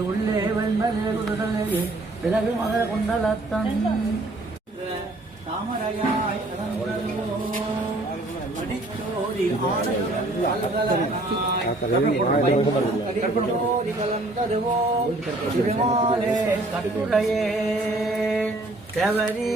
உள்ளே விலகு மகர கொண்டலத்தன் தாமரையாய் கலந்ததுவோ கட்டுரையே தேவரி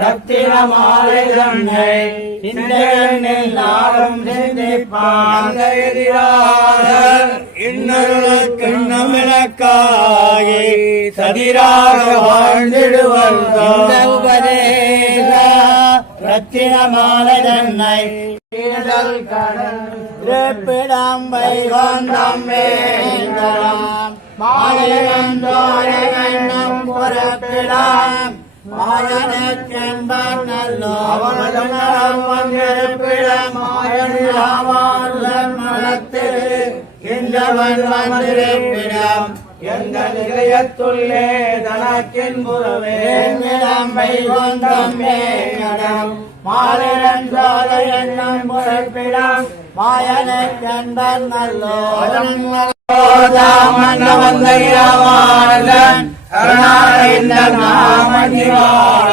ரத்தினமாலை தன்னை இந்த நாளும் சிந்திப்பான் எதிராக இன்னொருளுக்கு நம்மிலக்காகி சதிராக வாழ்ந்திடுவல் உபதேச ரத்தின மாலை தன்னை இருப்பிடம் வைகுந்தம் வேந்தரம் மாலையந்தோழம் பொறுப்பிடம் மாயனுக்கென்பர் நல்லோ அவனம் வந்திருப்பிடம் மாயன் மனத்திரு இந்தவன் வந்திருப்பிடம் எந்த நிலையத்துள்ளே தனக்கின் புறவேடம் வைகுந்தம் வேந்தரம் மாலிரஞ்சோலை என்னும் பொறுப்பிடம் மாயனுக்கென்பர் நல்லோ மன்னவந்தையாவாளன் கருணாநிந்த நாமதிவாழ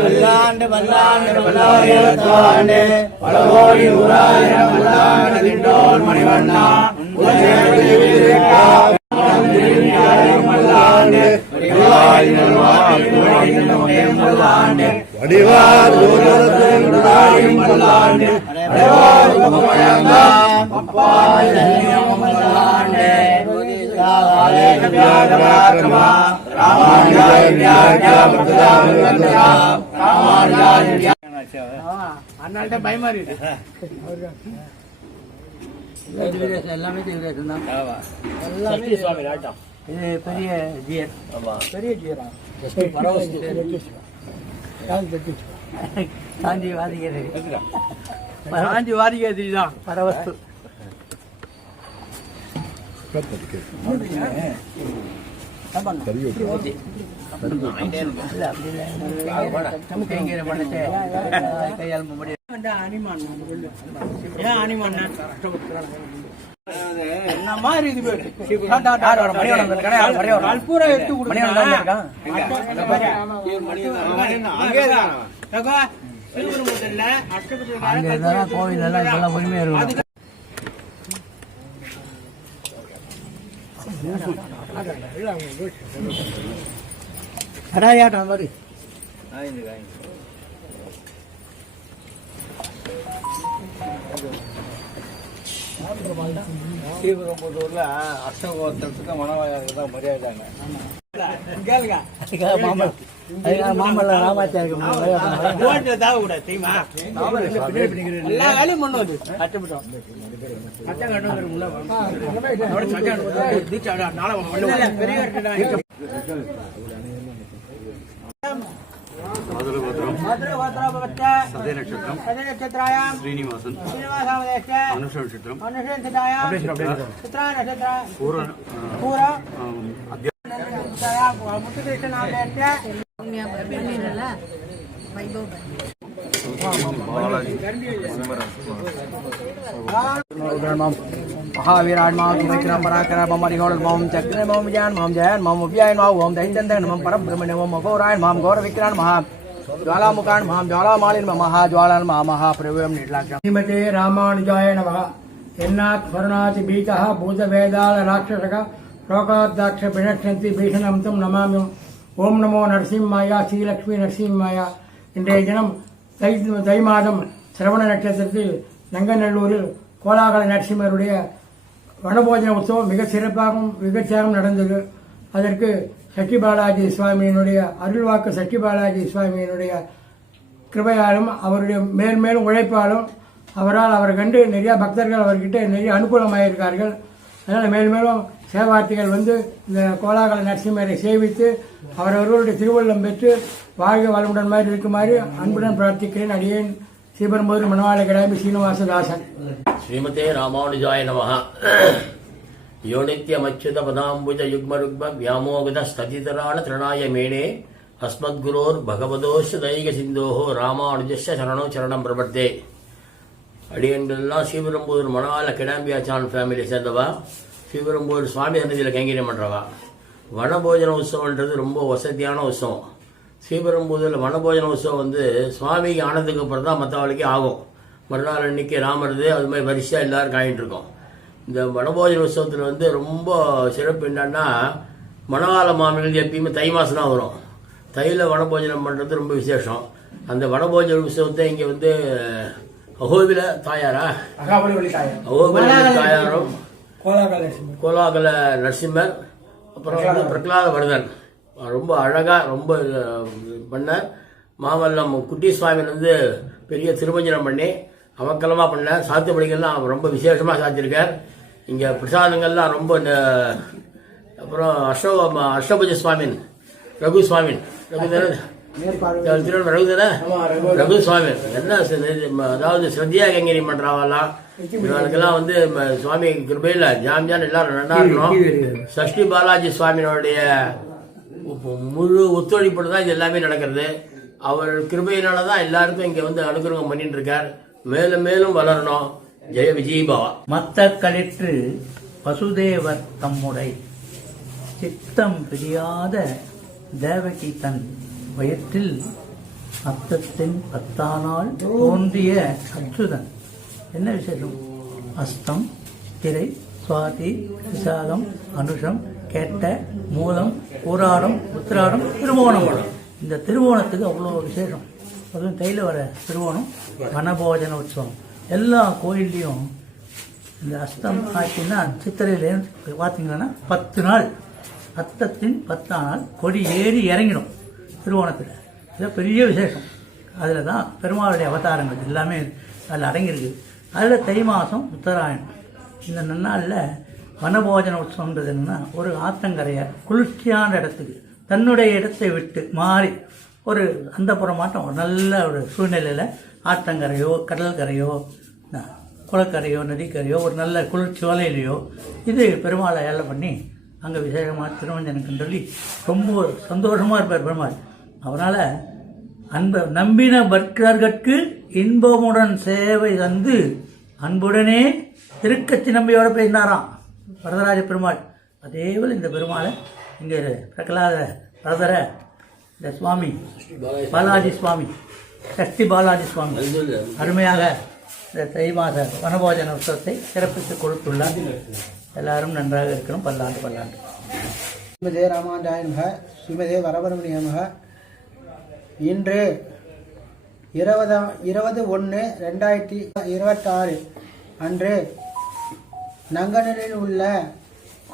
வல்லாண்டு வல்லாண்டு வல்லாண்டு பல கோடி ஊராயிரம் வல்லாண்டு திண்டோல் மணிவண்ணா அண்ணாட்ட பயமா இருக்கு எல்லாமே இது பெரிய ஜியர் பெரிய ஜியரா காஞ்சி வாதிகரை காஞ்சி வாதிகரை தான் பரவஸ்து என்ன மாதிரி இது கல்பூரா எடுத்து கோவில் எல்லாம் உரிமையா இருக்கும் கடாயாட்டம் மாதிரி ஸ்ரீபெரும்புதூர்ல அஷ்டகோத்திரத்துக்கு மனவாயாருக்கு தான் மரியாதைங்க மாமல்ல ராமாச்சாரிக்கு எல்லா வேலையும் பண்ணுவது கஷ்டப்பட்டோம் महावीराज माम विक्रम पराकर मम हरिगौर मम चक्र मम ज्ञान मम जयन मम व्यायन मम ओम दैत्यंतन मम परब्रह्मण्य मम घोराय मम घोर विक्रान महा ज्वालामुखान मम ज्वालामालिन मम महाज्वालन मम महाप्रभुम निर्लाक्षम श्रीमते रामानुजाय नमः एन्नाथ वरुणाति बीतः भूतवेदाल राक्षसक लोकाद्दाक्ष विनक्षन्ति भीषणं तं नमामि ओम नमो नरसिंहाय श्रीलक्ष्मी नरसिंहाय இன்றைய தினம் தை மாதம் சிரவண நட்சத்திரத்தில் நங்கநல்லூரில் கோலாகல நரசிம்மருடைய வனபோஜன உற்சவம் மிக சிறப்பாகவும் விகச்சாரம் நடந்தது. அதற்கு சக்தி பாலாஜி சுவாமியினுடைய அருள்வாக்கு சக்தி பாலாஜி சுவாமியினுடைய கிருபையாலும் அவருடைய மேல்மேலும் உழைப்பாலும் அவரால் அவரை கண்டு நிறைய பக்தர்கள் அவர்கிட்ட நிறைய அனுகூலமாயிருக்கார்கள். அதனால் மேலும் சேவார்த்திகள் வந்து இந்த கோலாகல நரசிம்மரை சேவித்து அவரவர்களுடைய திருவள்ளம் பெற்று வாழ்க வளமுடன் மாதிரி இருக்குமாறு அன்புடன் பிரார்த்திக்கிறேன். அடியேன் ஸ்ரீபெரும்புதூர் மணவாள கிடாம்பி சீனிவாசதாசன். ஸ்ரீமதே ராமானுஜாய நமः. யோ நித்யமச்சுத பதாம்புஜ யுக்மருக்ம வியாமோகத ஸ்ததிதராண திருணாய மேனே அஸ்மத்குரோர் பகவதோஷ தைக சிந்தோஹோ ராமானுஜஸ்ய சரணோ சரணம் பிரபத்தே. அடியன்கள்லாம் ஸ்ரீபெரும்புதூர் மணவாள கிடாம்பியாச்சான் ஃபேமிலியை சேர்ந்தவா. ஸ்ரீபெரும்புதூர் சுவாமி சன்னதியில் கைங்கரியம் பண்ணுறவா. வனபோஜன உற்சவன்றது ரொம்ப வசதியான உற்சவம். ஸ்ரீபெரும்புதூரில் வனபோஜன உற்சவம் வந்து சுவாமிக்கு ஆனதுக்கு அப்புறம் தான் மற்றவளுக்கு ஆகும். மறுநாள் அன்னைக்கு ராமருது அது மாதிரி வரிசையாக எல்லாரும் காயிட்டு இருக்கோம். இந்த வனபோஜன உற்சவத்தில் வந்து ரொம்ப சிறப்பு என்னன்னா மணவாள மாமிகள் எப்பயுமே தை மாதம் தான் வரும். தையில் வனபோஜனம் பண்ணுறது ரொம்ப விசேஷம். அந்த வனபோஜன உற்சவத்தை இங்கே வந்து அகோபில தாயாரா அகோபில தாயாரும் கோலாகல நரசிம்மர் அப்புறம் வந்து பிரகலாத வரதன் ரொம்ப அழகாக ரொம்ப பண்ணார். மாமல்லம் குட்டி சுவாமியின் வந்து பெரிய திருமஞ்சனம் பண்ணி அமக்கலமாக பண்ணார். சாத்துப்படிகள்லாம் ரொம்ப விசேஷமாக சாத்தியிருக்கார். இங்கே பிரசாதங்கள்லாம் ரொம்ப அப்புறம் அஷ்டபுஜ சுவாமின் ரகு சுவாமின் ரகு சுவாமி என்ன அதாவது ஸ்ரத்தியா கைங்கரி பண்றாவெல்லாம் இவங்களுக்கெல்லாம் வந்து சுவாமி கிருபையில் ஜாம் எல்லாரும் நல்லா இருக்கணும். சஷ்டி பாலாஜி சுவாமியோடைய முழு ஒத்துழைப்பு தான் இது எல்லாமே நடக்கிறது. அவர் கிருபையினால தான் எல்லாருக்கும் இங்கே வந்து அனுகிரகம் பண்ணிட்டு இருக்கார். மேலும் மேலும் வளரணும். ஜெய விஜயபாவா. மத்த களிற்று வசுதேவர் தம்முடை சித்தம் பிரியாத தேவகி தன் வயிற்றில் அத்தத்தின் 10ஆம் நாள் தோன்றிய அச்சுதன். என்ன விசேஷம்? அஸ்தம், திரை, சுவாதி, விசாகம், அனுஷம், கேட்ட, மூலம், பூராடம், உத்திராடம், திருவோணம். இந்த திருவோணத்துக்கு அவ்வளோ விசேஷம். அதுவும் தையில் வர திருவோணம் வனபோஜன உற்சவம். எல்லா கோயில்லையும் இந்த அஸ்தம் ஆச்சுன்னா சித்திரையிலேருந்து பார்த்தீங்கன்னா 10 நாள் அத்தத்தின் 10ஆம் நாள் கொடி ஏறி இறங்கிடும் திருவோணத்தில். இது பெரிய விசேஷம். அதில் தான் பெருமாளுடைய அவதாரங்கள் எல்லாமே அதில் அடங்கியிருக்கு. அதில் தை மாதம் உத்தராயணம். இந்த நன்னாளில் வனபோஜன உற்சவம்ன்றது என்னன்னா, ஒரு ஆத்தங்கரையை குளிர்ச்சியான இடத்துக்கு தன்னுடைய இடத்தை விட்டு மாறி ஒரு அந்தப்புறமாட்டம் ஒரு நல்ல ஒரு சூழ்நிலையில் ஆத்தங்கரையோ கடற்கரையோ குளக்கரையோ நதிக்கரையோ ஒரு நல்ல குளிர்ச்சி சோலையிலையோ இது பெருமாளை ஏழை பண்ணி அங்கே விசேஷமாக திருவஞ்சனுக்குன்னு சொல்லி ரொம்ப சந்தோஷமாக இருப்பார் பெருமாள். அவனால் நம்பின பக்தர்கட்கு இன்பமுடன் சேவை தந்து அன்புடனே திருக்கச்சி நம்பியோட பேசினாராம் வரதராஜ பெருமாள். அதேபோல் இந்த பெருமாளை இங்கே பிரகலாத வரதர இந்த சுவாமி பாலாஜி சுவாமி சக்தி பாலாஜி சுவாமி அருமையாக இந்த தை மாத வனபோஜன உற்சவத்தை சிறப்பித்து கொடுத்துள்ளார். எல்லாரும் நன்றாக இருக்கணும். பல்லாண்டு பல்லாண்டு. ஸ்ரீமதே ராமானுஜாய நமஹ. ஸ்ரீமதே வரவரமணிய நமஹ. இன்று 20/1/2026 அன்று நங்கனூரில் உள்ள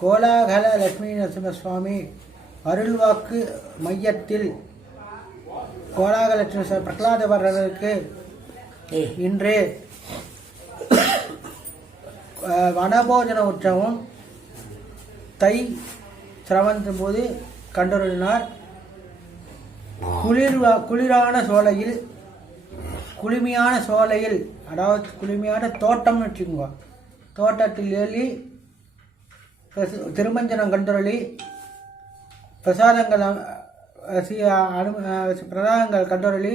கோலாகல லட்சுமி நரசிம்ம சுவாமி அருள்வாக்கு மையத்தில் கோலாகல லட்சுமி பிரகலாத வரதருக்கு இன்று வனபோஜன உற்சவம் தை சிரவணத்தின் போது கண்டறினார். குளிரான சோலையில் குளுமையான சோலையில், அதாவது குளுமையான தோட்டம்னு வச்சுக்கோங்க, தோட்டத்தில் ஏறி திருமஞ்சனம் கண்டொருளி பிரசாதங்கள் கண்டொருளி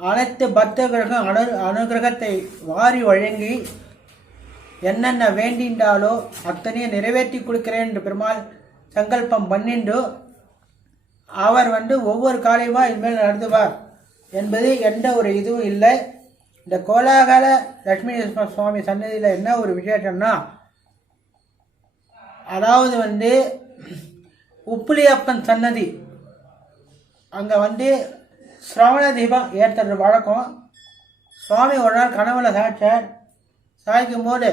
அனைத்து பக்தர்களுக்கும் அனுகிரகத்தை வாரி வழங்கி என்னென்ன வேண்டின்றாலோ அத்தனையும் நிறைவேற்றி கொடுக்கிறேன் என்று பெருமாள் சங்கல்பம் பண்ணிண்டு அவர் ஒவ்வொரு காரியமாக இனிமேல் நடத்துவார் என்பது எந்த ஒரு இதுவும் இல்லை. இந்த கோலாகல லட்சுமி சுவாமி சன்னதியில் என்ன ஒரு விசேஷம்னா, அதாவது உப்புலியப்பன் சன்னதி அங்கே சிரவண தீபம் ஏற்றுறது வழக்கம். சுவாமி ஒரு நாள் கனவுல சாய்க்கும் போது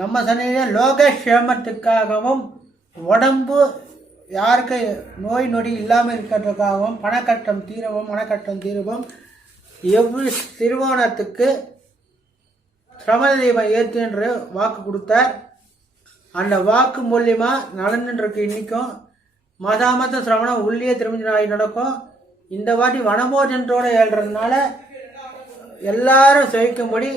நம்ம சன்னதியில் லோகக்ஷேமத்துக்காகவும் உடம்பு யாருக்கு நோய் நொடி இல்லாமல் இருக்கிறதுக்காகவும் பணக்கட்டம் தீரவும் திருவோணத்துக்கு சிரவண தீபம் ஏற்றுன்ற வாக்கு கொடுத்தார். அந்த வாக்கு மூலியமாக நடந்துருக்கு. இன்றைக்கும் மாதம் சிரவணம் உள்ளே திருமஞ்சனாகி நடக்கும். இந்த வாட்டி வனபோஜனத்தோடு ஏழுறதுனால எல்லாரும் சுவைக்கும்படி,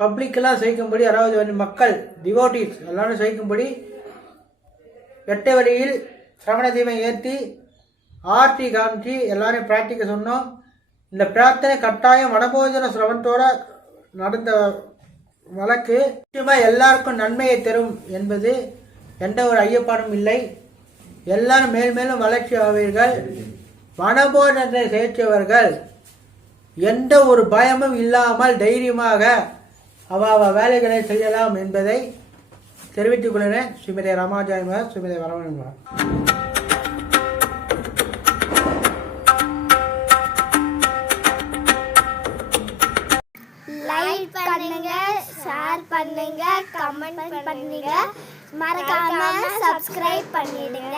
பப்ளிக்கெல்லாம் சுவைக்கும்படி, அதாவது மக்கள் டிவோட்டிஸ் எல்லாரும் சுவைக்கும்படி வெட்ட வழியில் சிரவண தீபம் ஏற்றி ஆர்த்தி காமிச்சு எல்லாரையும் பிரார்த்திக்க சொன்னோம். இந்த பிரார்த்தனை கட்டாயம் வனபோஜன சிரவணத்தோட நடந்த வழக்கு நிச்சயமாக எல்லாருக்கும் நன்மையை தரும் என்பது எந்த ஒரு ஐயப்பாடும் இல்லை. எல்லாரும் மேலும் வளர்ச்சி ஆவீர்கள். வனபோஜனத்தை சேர்த்தவர்கள் எந்த ஒரு பயமும் இல்லாமல் தைரியமாக அவ வேலைகளை செய்யலாம் என்பதை தெரிவித்துக் கொள்கிறேன். ஸ்ரீமதி ராமானுஜாய ஸ்ரீமதி வரவண. லைக் பண்ணுங்க, ஷேர் பண்ணுங்க, கமெண்ட் பண்ணுங்க, மறக்காம சப்ஸ்கிரைப் பண்ணிடுங்க.